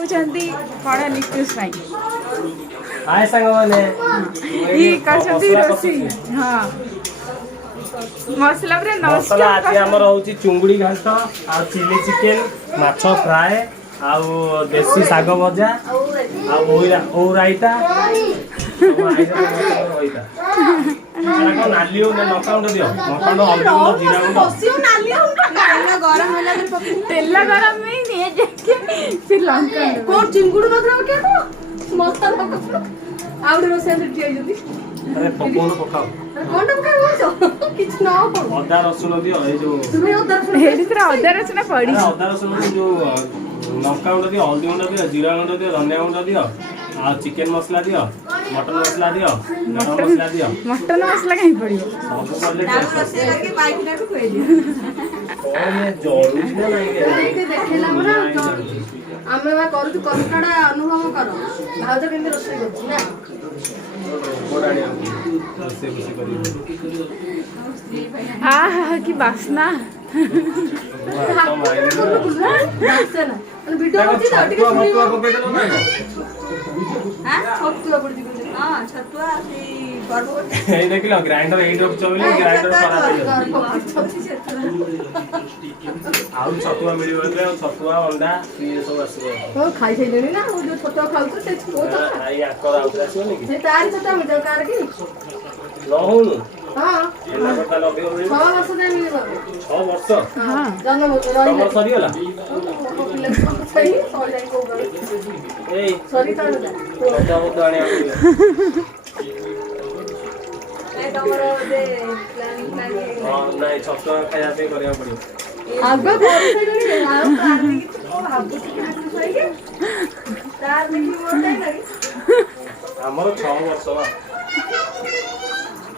होउछंती कड़ा निकुस भाई हाय संगवाने ई करछंती रोसी हां मसला रे मसला आज हमर होची चुंगुडी घांट आ चिली चिकन माछ फ्राए आ देसी साग भजा आ ओराइता नाली नकाउंड दियो नकाउंड हल्दी जीरा गुंड तेल गरम में नहीं जाके फिर लंका कोन चिंगुड़ मगर क्या मसाला आउडे रोसे ठिया जदी अरे पकोन पकाओ कोन पकाओ किछ न हो अदा रसुन दियो ए जो तुम्हें उधर हेडी तरा अदर रचना पड़ी अदा रसुन जो नकाउंड दियो हल्दी गुंड दियो जीरा गुंड दियो धनिया गुंड दियो आ चिकन मसला दियो मटन मसला दियो गरम मसला दियो मटन मसला कहीं पड़ियो सब पड़ले से लगे बाइक ना को दियो ओने जरूरी ना नहीं देखला हमरा आमे बा करू तू कष्टडा अनुभव कर भाउज केंद्र रोसे करछ ना कोडाणी से बसी करी आहा की बासना वीडियो होची त टिके सुनी हां छतुआ पड़ी हां छतुआ से गर्भ ए देखिलो ग्राइंडर एट ऑफ चोले ग्राइंडर खराब हो आउ छतुआ मिलियो बे छतुआ अंडा ये सब आसीबो तो खाई छैलेनी ना जो छतुआ खाउ तो से ओ तो आई आकर आउ आसीबो नि से तार छतुआ मिल कार की न होनु हां एला बता लगे 6 वर्ष जाय मिलिबो 6 वर्ष हां जन्म तमर सरियला सही सॉरी जाय को ए सॉरी कर बता बता आने ए तमरो दे प्लानिंग हां नहीं छतुआ खाया पे करिया पड़ियो आगो बोलते नहीं आउ प्राणी की तो भाबु की हाथ सही के तार देखि मोटे नहीं हमर 6 वर्ष बा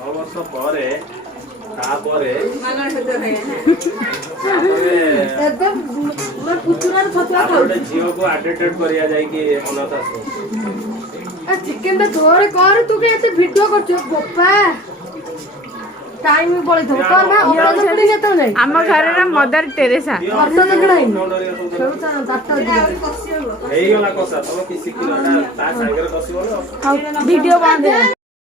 6 वर्ष परे तापरे मानर होते है तापरे एकदम मोर पुतुरार छतुआ खाउ आपने जियो को एडिटेड करिया जाय कि अनाथ आश्रम आ चिकन तो थोड़े कर तू के एते वीडियो करछ गोपा टाइम पळे थो कर ना और तो पड़ी नेतो नहीं आम घर रा मदर टेरेसा वर्ष जगड़ा ही हे सब दाता गला कसा तमे कि सिखिलो ता साइगर कसियो ना वीडियो बंद है